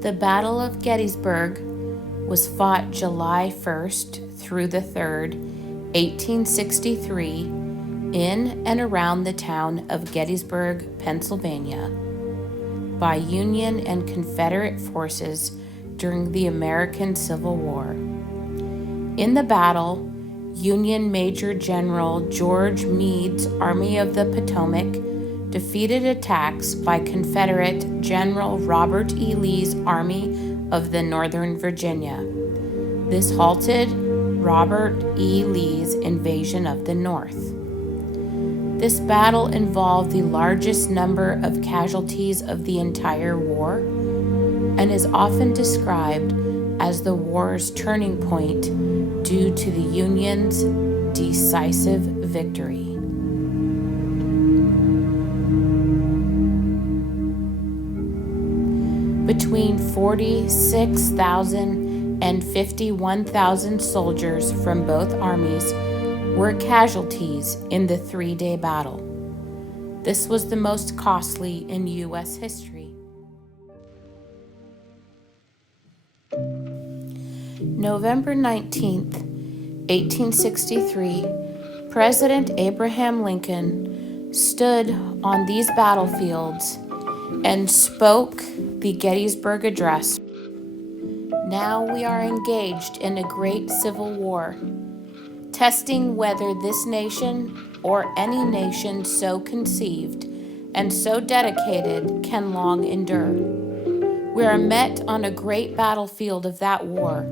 The Battle of Gettysburg was fought July 1st through the 3rd, 1863, in and around the town of Gettysburg, Pennsylvania, by Union and Confederate forces during the American Civil War. In the battle, Union Major General George Meade's Army of the Potomac defeated attacks by Confederate General Robert E. Lee's Army of the Northern Virginia. This halted Robert E. Lee's invasion of the North. This battle involved the largest number of casualties of the entire war and is often described as the war's turning point due to the Union's decisive victory. Between 46,000 and 51,000 soldiers from both armies were casualties in the three-day battle. This was the most costly in U.S. history. November 19th, 1863, President Abraham Lincoln stood on these battlefields and spoke the Gettysburg Address. Now we are engaged in a great civil war, testing whether this nation or any nation so conceived and so dedicated can long endure. We are met on a great battlefield of that war.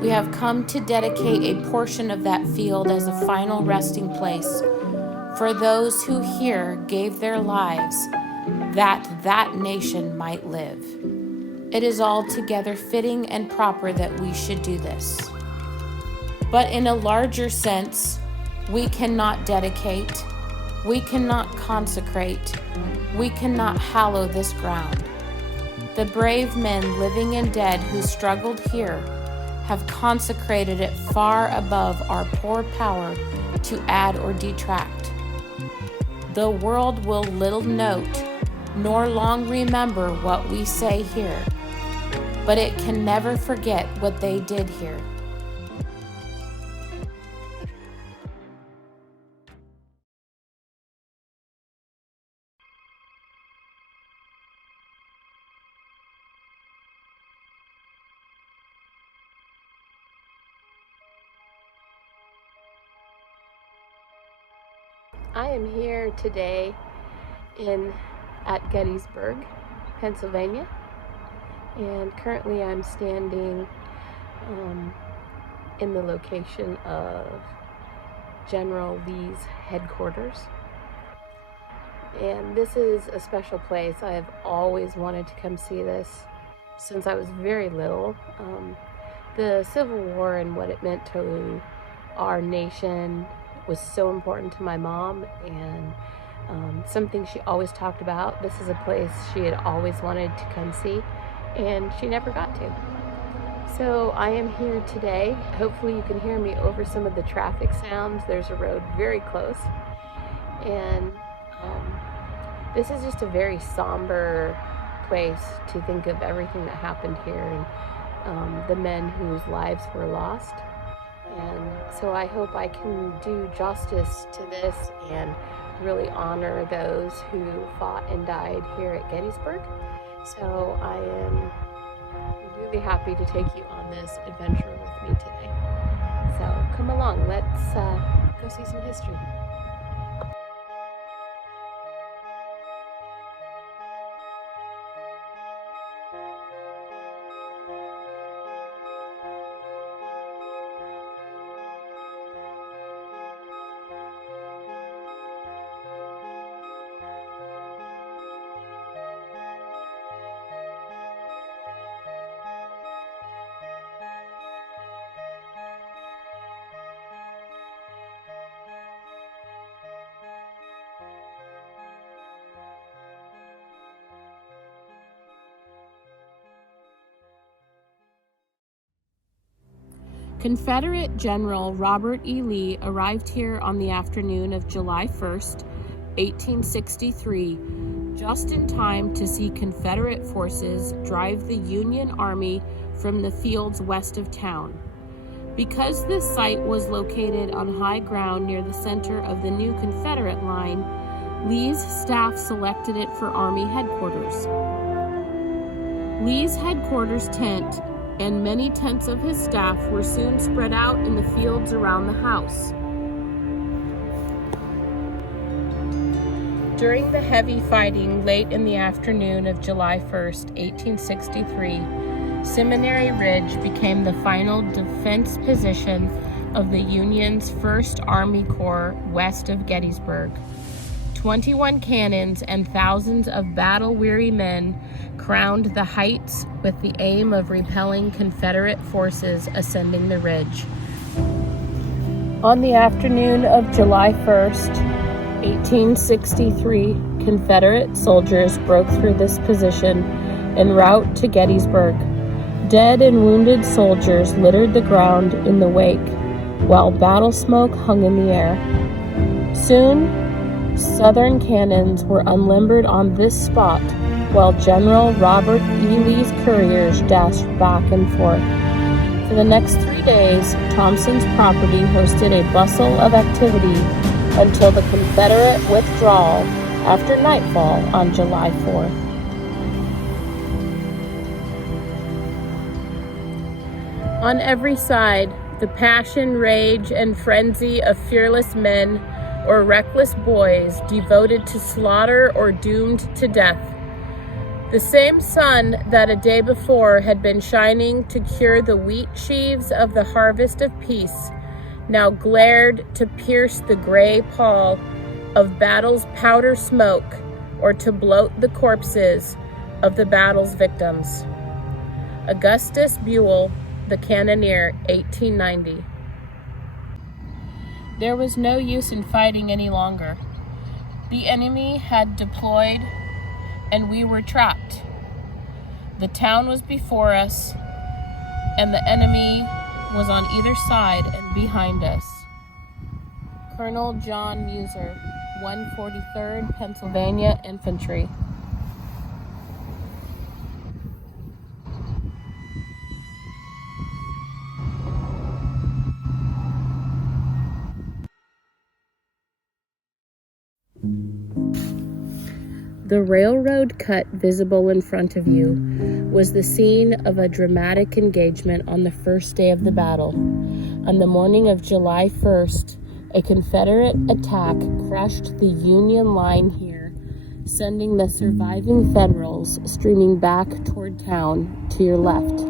We have come to dedicate a portion of that field as a final resting place for those who here gave their lives that that nation might live. It is altogether fitting and proper that we should do this. But in a larger sense, we cannot dedicate, we cannot consecrate, we cannot hallow this ground. The brave men living and dead who struggled here have consecrated it far above our poor power to add or detract. The world will little note nor long remember what we say here, but it can never forget what they did here. I am here today at Gettysburg, Pennsylvania, and currently I'm standing in the location of General Lee's headquarters. And this is a special place. I have always wanted to come see this since I was very little. The Civil War and what it meant to our nation was so important to my mom, and something she always talked about. This is a place she had always wanted to come see, and she never got to. So I am here today. Hopefully you can hear me over some of the traffic sounds. There's a road very close, and this is just a very somber place to think of everything that happened here and the men whose lives were lost. And so I hope I can do justice to this and really honor those who fought and died here at Gettysburg. So I am really happy to take you on this adventure with me today. So come along, let's go see some history. Confederate General Robert E. Lee arrived here on the afternoon of July 1st, 1863, just in time to see Confederate forces drive the Union Army from the fields west of town. Because this site was located on high ground near the center of the new Confederate line, Lee's staff selected it for Army headquarters. Lee's headquarters tent and many tents of his staff were soon spread out in the fields around the house. During the heavy fighting late in the afternoon of July 1st, 1863, Seminary Ridge became the final defense position of the Union's 1st Army Corps west of Gettysburg. 21 cannons and thousands of battle-weary men crowned the heights with the aim of repelling Confederate forces ascending the ridge. On the afternoon of July 1st, 1863, Confederate soldiers broke through this position en route to Gettysburg. Dead and wounded soldiers littered the ground in the wake, while battle smoke hung in the air. Soon, Southern cannons were unlimbered on this spot, while General Robert E. Lee's couriers dashed back and forth. For the next 3 days, Thompson's property hosted a bustle of activity until the Confederate withdrawal after nightfall on July 4th. On every side, the passion, rage, and frenzy of fearless men or reckless boys devoted to slaughter or doomed to death. The same sun that a day before had been shining to cure the wheat sheaves of the harvest of peace now glared to pierce the gray pall of battle's powder smoke or to bloat the corpses of the battle's victims. Augustus Buell, The Cannoneer, 1890. There was no use in fighting any longer. The enemy had deployed, and we were trapped. The town was before us, and the enemy was on either side and behind us. Colonel John Muser, 143rd Pennsylvania Infantry. The railroad cut visible in front of you was the scene of a dramatic engagement on the first day of the battle. On the morning of July 1st, a Confederate attack crushed the Union line here, sending the surviving Federals streaming back toward town to your left.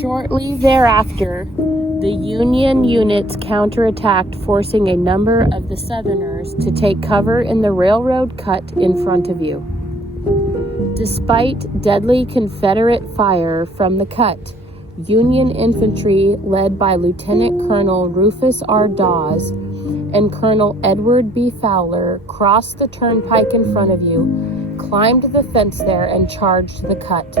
Shortly thereafter, the Union units counterattacked, forcing a number of the Southerners to take cover in the railroad cut in front of you. Despite deadly Confederate fire from the cut, Union infantry led by Lieutenant Colonel Rufus R. Dawes and Colonel Edward B. Fowler crossed the turnpike in front of you, climbed the fence there, and charged the cut.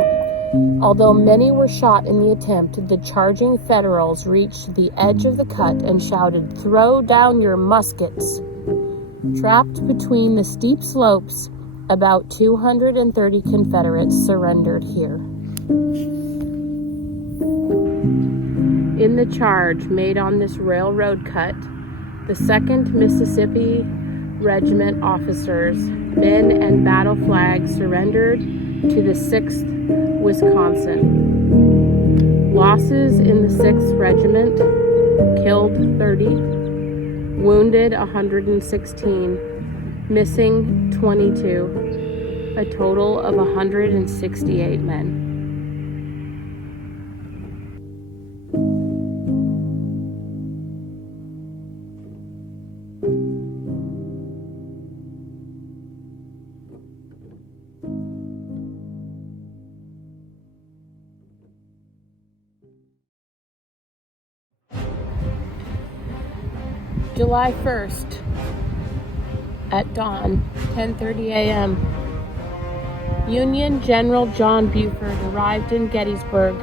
Although many were shot in the attempt, the charging Federals reached the edge of the cut and shouted, "Throw down your muskets!" Trapped between the steep slopes, about 230 Confederates surrendered here. In the charge made on this railroad cut, the 2nd Mississippi Regiment officers, men, and battle flags surrendered to the 6th Wisconsin. Losses in the 6th Regiment: killed 30, wounded 116, missing 22, a total of 168 men. July 1st, at dawn, 10:30 a.m., Union General John Buford arrived in Gettysburg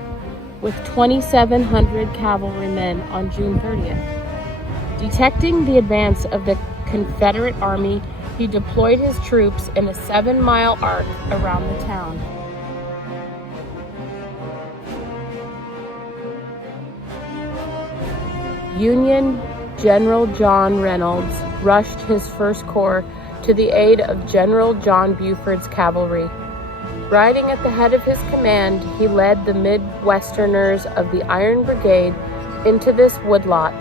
with 2,700 cavalrymen on June 30th. Detecting the advance of the Confederate army, he deployed his troops in a 7-mile arc around the town. Union General John Reynolds rushed his First Corps to the aid of General John Buford's cavalry. Riding at the head of his command, he led the Midwesterners of the Iron Brigade into this woodlot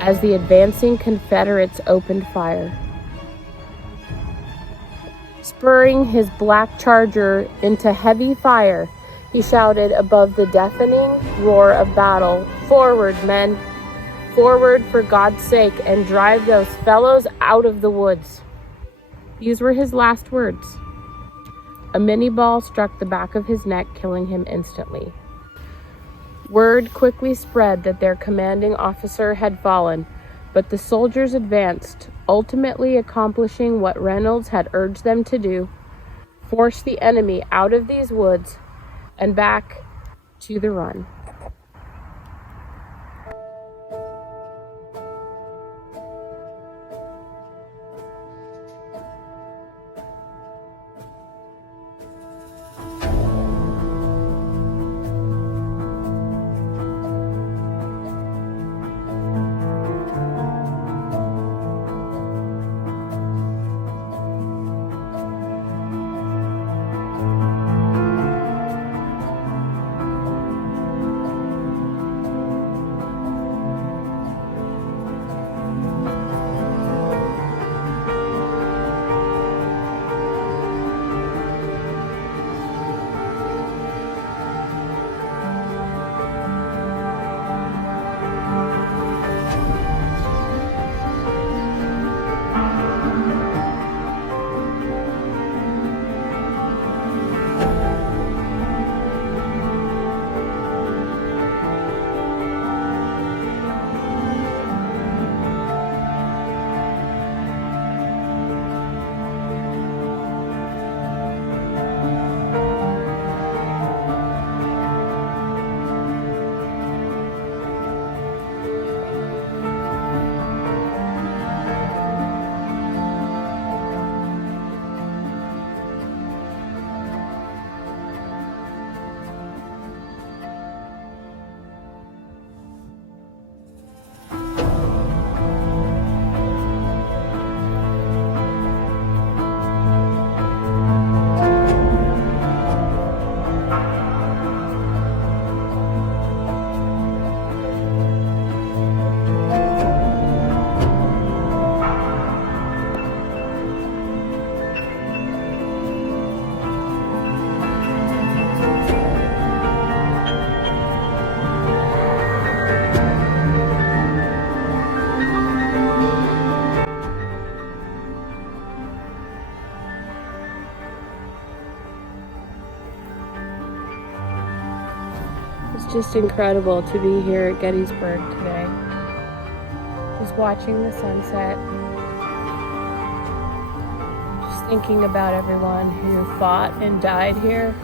as the advancing Confederates opened fire. Spurring his black charger into heavy fire, he shouted above the deafening roar of battle, "Forward, men! Forward, for God's sake, and drive those fellows out of the woods." These were his last words. A mini ball struck the back of his neck, killing him instantly. Word quickly spread that their commanding officer had fallen, but the soldiers advanced, ultimately accomplishing what Reynolds had urged them to do: force the enemy out of these woods and back to the run. It's just incredible to be here at Gettysburg today. Just watching the sunset. Just thinking about everyone who fought and died here.